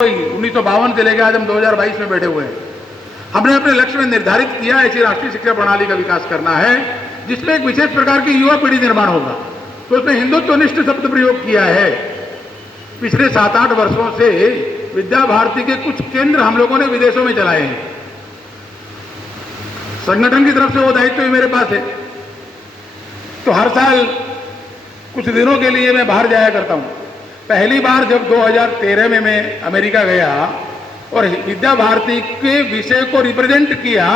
1952 से लेकर आज हम 2022 में बैठे हुए हैं। हमने अपने लक्ष्य में निर्धारित किया ऐसी राष्ट्रीय शिक्षा प्रणाली का विकास करना है जिसमें एक विशेष प्रकार की युवा पीढ़ी निर्माण होगा। तो उसमें हिंदुत्वनिष्ठ शब्द प्रयोग किया है। पिछले 7-8 वर्षों से विद्या भारती के कुछ केंद्र हम लोगों ने विदेशों में चलाए हैं। संगठन की तरफ से वो दायित्व भी मेरे पास है। तो हर साल कुछ दिनों के लिए मैं बाहर जाया करता हूं। पहली बार जब 2013 में मैं अमेरिका गया और विद्या भारती के विषय को रिप्रेजेंट किया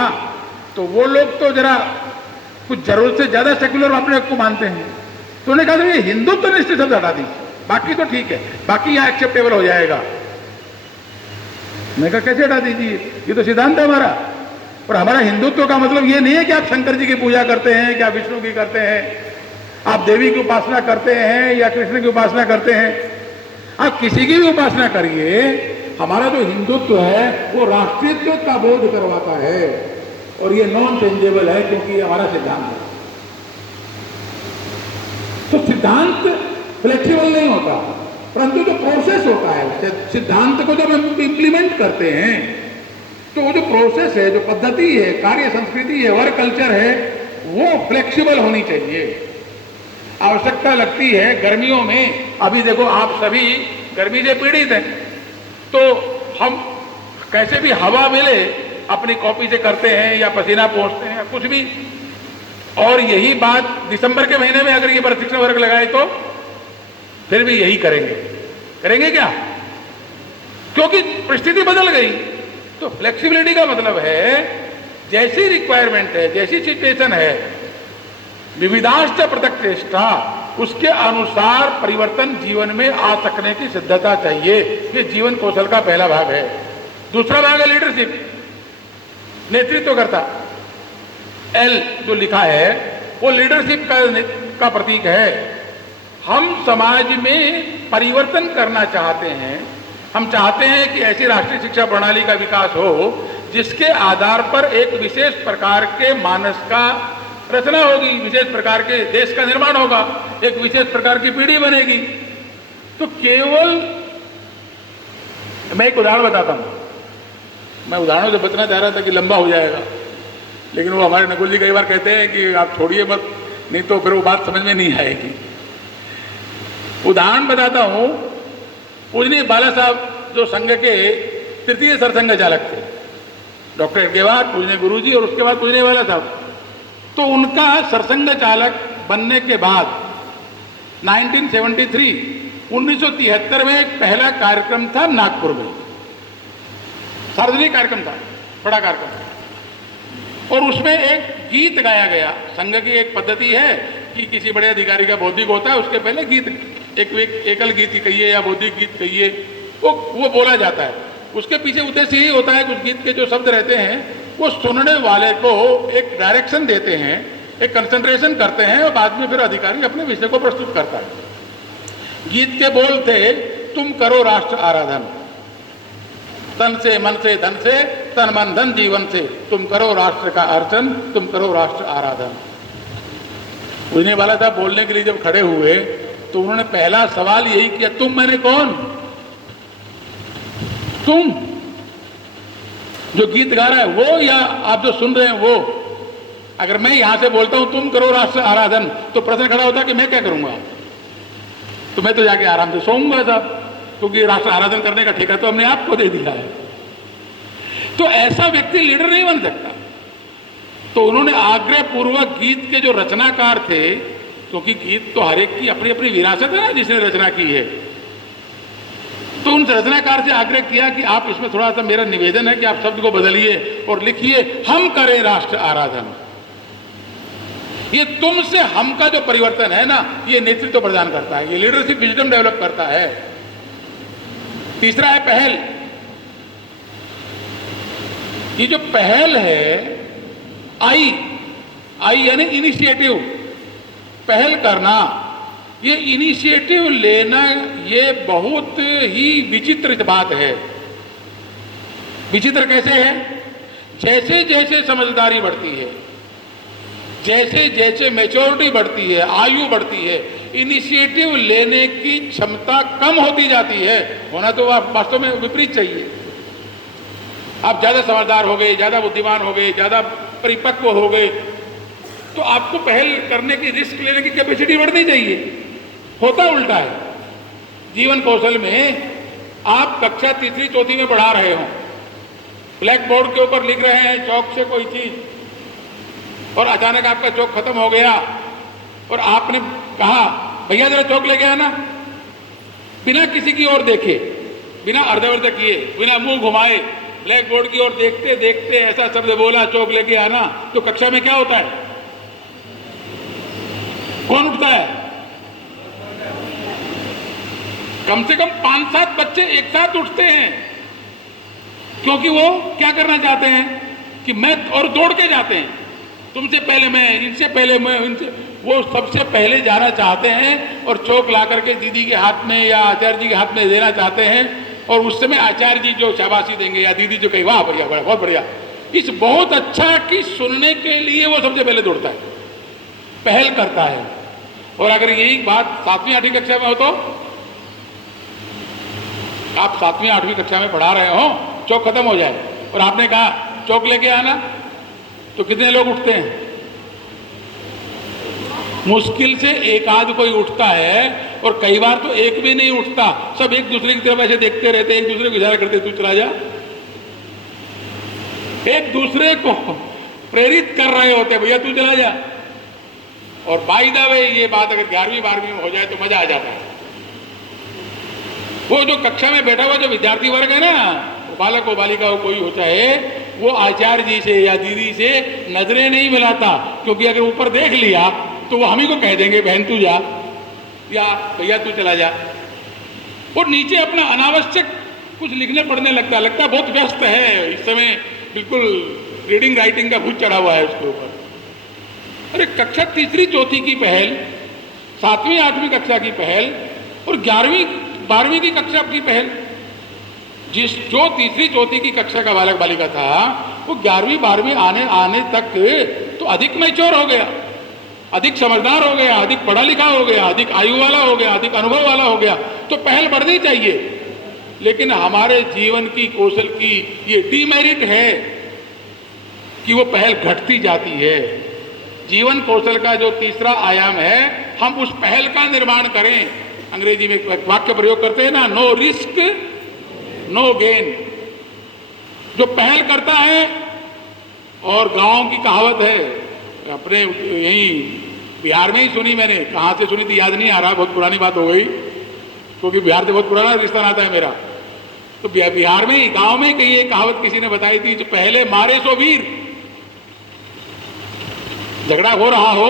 तो वो लोग तो जरा कुछ जरूरत से ज्यादा सेक्युलर अपने को मानते हैं। तो उन्होंने कहा ये हिंदुत्वनिष्ठ शब्द हटा दीजिए, बाकी तो ठीक है, बाकी यहां एक्सेप्टेबल हो जाएगा। मैं कहा कैसे हटा दीजिए, ये तो सिद्धांत है हमारा। और हमारा हिंदुत्व का मतलब ये नहीं है कि आप शंकर जी की पूजा करते हैं, कि आप विष्णु की करते हैं, आप देवी की उपासना करते हैं या कृष्ण की उपासना करते हैं। आप किसी की भी उपासना करिए, हमारा जो हिंदुत्व है वो राष्ट्रीयत्व का बोध करवाता है और ये नॉन चेंजेबल है क्योंकि ये हमारा सिद्धांत है। तो सिद्धांत फ्लेक्सिबल नहीं होता, परंतु जो प्रोसेस होता है सिद्धांत को जब हम इंप्लीमेंट करते हैं तो वो जो प्रोसेस है, जो पद्धति है, कार्य संस्कृति है, वर्क कल्चर है, वो फ्लेक्सिबल होनी चाहिए। आवश्यकता लगती है गर्मियों में। अभी देखो आप सभी गर्मी से पीड़ित हैं, तो हम कैसे भी हवा मिले अपनी कॉपी से करते हैं या पसीना पोंछते हैं या कुछ भी। और यही बात दिसंबर के महीने में अगर ये प्रशिक्षण वर्ग लगाए तो फिर भी यही करेंगे क्या? क्योंकि परिस्थिति बदल गई। तो फ्लेक्सिबिलिटी का मतलब है जैसी रिक्वायरमेंट है, जैसी सिचुएशन है, विविधाश्च पृथक् चेष्टा, उसके अनुसार परिवर्तन जीवन में आ सकने की सिद्धता चाहिए। ये जीवन कौशल का पहला भाग है। दूसरा भाग है लीडरशिप, नेतृत्व करता। एल जो लिखा है वो लीडरशिप का प्रतीक है। हम समाज में परिवर्तन करना चाहते हैं। हम चाहते हैं कि ऐसी राष्ट्रीय शिक्षा प्रणाली का विकास हो जिसके आधार पर एक विशेष प्रकार के मानस का रचना होगी, विशेष प्रकार के देश का निर्माण होगा, एक विशेष प्रकार की पीढ़ी बनेगी। तो केवल मैं एक उदाहरण बताता हूं। मैं उदाहरणों से बचना चाह रहा था कि लंबा हो जाएगा, लेकिन वो हमारे नकुल जी कई बार कहते हैं कि आप छोड़िए मत, नहीं तो फिर वो बात समझ में नहीं आएगी। उदाहरण बताता हूं। पूजनीय बाला साहब जो संघ के तृतीय सरसंघ चालक थे, डॉक्टर के बाद पूजनीय गुरु जी और उसके बाद पूजनीय बाला साहब। तो उनका सरसंघ चालक बनने के बाद 1973 में एक पहला कार्यक्रम था नागपुर में, सार्वजनिक कार्यक्रम था, बड़ा कार्यक्रम। और उसमें एक गीत गाया गया। संघ की एक पद्धति है कि किसी बड़े अधिकारी का बौद्धिक होता है, उसके पहले गीत, एक एकल गीत कहिए या बौद्धिक गीत कहिए, वो बोला जाता है। उसके पीछे उद्देश्य यही होता है, कुछ गीत के जो शब्द रहते हैं वो सुनने वाले को एक डायरेक्शन देते हैं, एक कंसंट्रेशन करते हैं और बाद में फिर अधिकारी अपने विषय को प्रस्तुत करता है। गीत के बोल थे, तुम करो राष्ट्र आराधन, तन से मन से धन से, तन मन धन जीवन से, तुम करो राष्ट्र का अर्चन, तुम करो राष्ट्र आराधन। पूजने वाला साहब बोलने के लिए जब खड़े हुए तो उन्होंने पहला सवाल यही किया, तुम मैंने कौन? तुम जो गीत गा रहा है वो या आप जो सुन रहे हैं वो? अगर मैं यहां से बोलता हूं तुम करो राष्ट्र आराधन तो प्रश्न खड़ा होता कि मैं क्या करूंगा? तो मैं तो जाके आराम से सोऊंगा साहब, क्योंकि राष्ट्र आराधन करने का ठेका तो हमने आपको दे दिया है। तो ऐसा व्यक्ति लीडर नहीं बन सकता। तो उन्होंने आग्रह पूर्वक गीत के जो रचनाकार थे, क्योंकि गीत तो हर एक की अपनी अपनी विरासत है ना जिसने रचना की है, तो उन रचनाकार से आग्रह किया कि आप इसमें थोड़ा सा, मेरा निवेदन है कि आप शब्द को बदलिए और लिखिए, हम करें राष्ट्र आराधन। ये तुम से हम का जो परिवर्तन है ना, ये नेतृत्व प्रदान करता है, ये लीडरशिप विजडम डेवलप करता है। तीसरा है पहल। ये जो पहल है, आई यानी इनिशिएटिव, पहल करना, ये इनिशिएटिव लेना, ये बहुत ही विचित्र बात है। विचित्र कैसे है? जैसे जैसे समझदारी बढ़ती है, जैसे जैसे मैच्योरिटी बढ़ती है, आयु बढ़ती है, इनिशिएटिव लेने की क्षमता कम होती जाती है। होना तो वास्तव में विपरीत चाहिए। आप ज्यादा समझदार हो गए, ज्यादा बुद्धिमान हो गए, ज्यादा परिपक्व हो गए, तो आपको पहल करने की, रिस्क लेने की कैपेसिटी बढ़नी चाहिए। होता उल्टा है। जीवन कौशल में आप कक्षा तीसरी चौथी में पढ़ा रहे हो, ब्लैक बोर्ड के ऊपर लिख रहे हैं चौक से कोई चीज, और अचानक आपका चौक खत्म हो गया और आपने कहा भैया जरा चौक लेके आना, बिना किसी की ओर देखे, बिना अर्धवर्ध किए, बिना मुंह घुमाए, ब्लैक बोर्ड की ओर देखते देखते ऐसा शब्द बोला चौक लेके आना, तो कक्षा में क्या होता है? कौन उठता है? कम से कम 5-7 बच्चे एक साथ उठते हैं, क्योंकि वो क्या करना चाहते हैं कि मैं, और दौड़ के जाते हैं, तुमसे पहले मैं, इनसे पहले मैं, इनसे, वो सबसे पहले जाना चाहते हैं और चौक ला करके दीदी के हाथ में या आचार्य जी के हाथ में देना चाहते हैं, और उस समय आचार्य जी जो शाबाशी देंगे या दीदी जो कहे वाह बढ़िया बहुत बढ़िया, इस बहुत अच्छा की सुनने के लिए वो सबसे पहले दौड़ता है, पहल करता है। और अगर यही बात 7वीं 8वीं कक्षा में हो, तो आप 7वीं 8वीं कक्षा में पढ़ा रहे हो, चौक खत्म हो जाए और आपने कहा चौक लेके आना, तो कितने लोग उठते हैं? मुश्किल से एक आध कोई उठता है, और कई बार तो एक भी नहीं उठता, सब एक दूसरे की तरफ ऐसे देखते रहते, एक दूसरे को इशारा करते तू चला जा, एक दूसरे को प्रेरित कर रहे होते भैया तू चला जा। और बाय द वे ये बात अगर 11वीं 12वीं में हो जाए तो मजा आ जाता है। वो जो कक्षा में बैठा हुआ जो विद्यार्थी वर्ग है ना, बालक हो बालिका हो कोई हो चाहे, वो आचार्य जी से या दीदी से नजरें नहीं मिलाता, क्योंकि अगर ऊपर देख लिया तो वो हम ही को कह देंगे बहन तू जा या भैया तू चला जा। और नीचे अपना अनावश्यक कुछ लिखने पढ़ने लगता बहुत व्यस्त है इस समय, बिल्कुल रीडिंग राइटिंग का भूत चढ़ा हुआ है उसके ऊपर। अरे कक्षा तीसरी चौथी की पहल, 7वीं 8वीं कक्षा की पहल और 11वीं 12वीं की कक्षा की पहल, जो तीसरी चौथी की कक्षा का बालक बालिका था वो 11वीं 12वीं आने तक तो अधिक मैच्योर हो गया, अधिक समझदार हो गया, अधिक पढ़ा लिखा हो गया, अधिक आयु वाला हो गया, अधिक अनुभव वाला हो गया, तो पहल बढ़नी चाहिए। लेकिन हमारे जीवन की कौशल की ये डीमेरिट है कि वो पहल घटती जाती है। जीवन कौशल का जो तीसरा आयाम है, हम उस पहल का निर्माण करें। अंग्रेजी में एक वाक्य प्रयोग करते हैं ना, नो रिस्क नो गेन। जो पहल करता है, और गांव की कहावत है, अपने यहीं बिहार में ही सुनी मैंने, कहाँ से सुनी थी याद नहीं आ रहा, बहुत पुरानी बात हो गई, क्योंकि बिहार से बहुत पुराना रिश्ता नाता है मेरा। तो बिहार में ही गांव में ही कहीं एक कहावत किसी ने बताई थी, जो पहले मारे सो वीर। झगड़ा हो रहा हो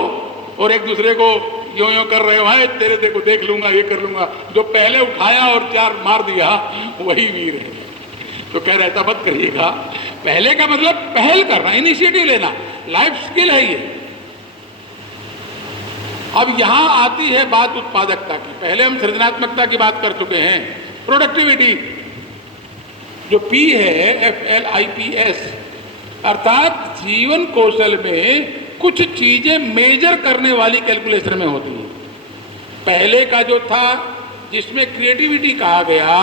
और एक दूसरे को यो कर रहे हो, है तेरे देखो देख लूंगा ये कर लूंगा, जो पहले उठाया और 4 मार दिया वही वीर है। तो कह रहा ऐसा मत करिएगा। पहले का मतलब पहल करना, इनिशिएटिव लेना, लाइफ स्किल है ये। अब यहां आती है बात उत्पादकता की। पहले हम सृजनात्मकता की बात कर चुके हैं। प्रोडक्टिविटी जो P है, FLIPS, अर्थात जीवन कौशल में कुछ चीजें मेजर करने वाली कैलकुलेशन में होती है। पहले का जो था जिसमें क्रिएटिविटी कहा गया,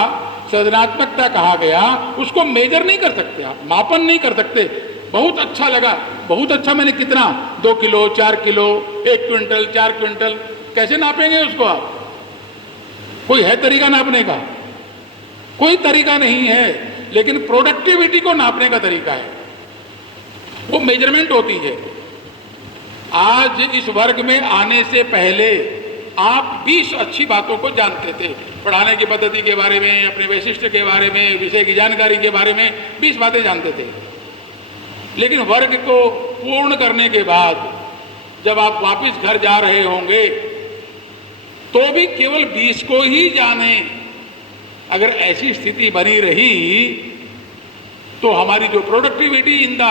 सृजनात्मकता कहा गया, उसको मेजर नहीं कर सकते आप, मापन नहीं कर सकते। बहुत अच्छा लगा, बहुत अच्छा, मैंने कितना, 2 किलो 4 किलो 1 क्विंटल 4 क्विंटल, कैसे नापेंगे उसको आप? कोई है तरीका नापने का? कोई तरीका नहीं है। लेकिन प्रोडक्टिविटी को नापने का तरीका है, वो मेजरमेंट होती है। आज इस वर्ग में आने से पहले आप 20 अच्छी बातों को जानते थे, पढ़ाने की पद्धति के बारे में, अपने वैशिष्ट के बारे में, विषय की जानकारी के बारे में 20 बातें जानते थे। लेकिन वर्ग को पूर्ण करने के बाद जब आप वापस घर जा रहे होंगे तो भी केवल 20 को ही जाने। अगर ऐसी स्थिति बनी रही तो हमारी जो प्रोडक्टिविटी इन द,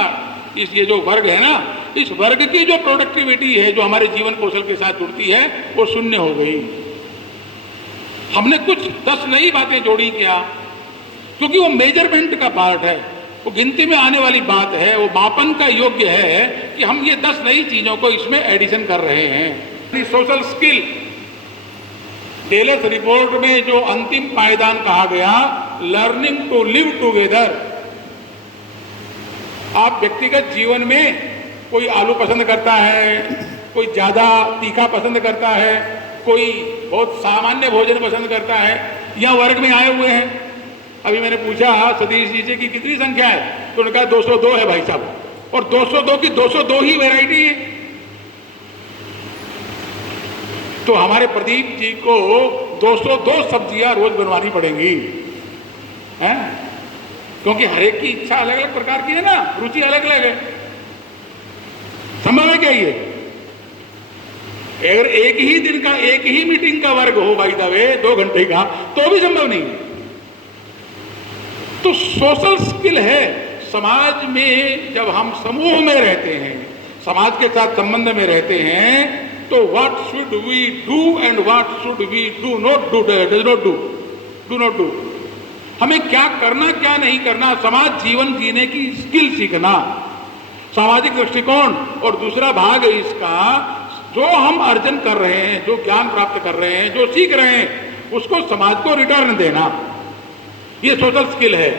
इस ये जो वर्ग है ना, इस वर्ग की जो प्रोडक्टिविटी है जो हमारे जीवन कौशल के साथ जुड़ती है वो शून्य हो गई। हमने कुछ 10 नई बातें जोड़ी क्या, क्योंकि वो मेजरमेंट का पार्ट है, वो गिनती में आने वाली बात है, वो मापन का योग्य है कि हम ये 10 नई चीजों को इसमें एडिशन कर रहे हैं। सोशल स्किल टेलर्स रिपोर्ट में जो अंतिम पायदान कहा गया, लर्निंग टू लिव टुगेदर। आप व्यक्तिगत जीवन में कोई आलू पसंद करता है, कोई ज्यादा तीखा पसंद करता है, कोई बहुत सामान्य भोजन पसंद करता है, यह वर्ग में आए हुए हैं। अभी मैंने पूछा सतीश जी से कि कितनी संख्या है, तो उन्होंने कहा 202 है भाई साहब, और 202 की 202 ही वैरायटी है। तो हमारे प्रदीप जी को 202 सब्जियां रोज बनवानी पड़ेंगी, हैं? क्योंकि हर एक की इच्छा अलग अलग प्रकार की है ना, रुचि अलग अलग है। संभव है क्या ये? अगर एक ही दिन का, एक ही मीटिंग का वर्ग हो बाय द वे 2 घंटे का, तो भी संभव नहीं। तो सोशल स्किल है। समाज में जब हम समूह में रहते हैं, समाज के साथ संबंध में रहते हैं, तो what should we do and what should we do not do, do not do, हमें क्या करना क्या नहीं करना, समाज जीवन जीने की स्किल सीखना, सामाजिक दृष्टिकोण। और दूसरा भाग है इसका, जो हम अर्जन कर रहे हैं, जो ज्ञान प्राप्त कर रहे हैं, जो सीख रहे हैं, उसको समाज को रिटर्न देना, ये सोशल स्किल है।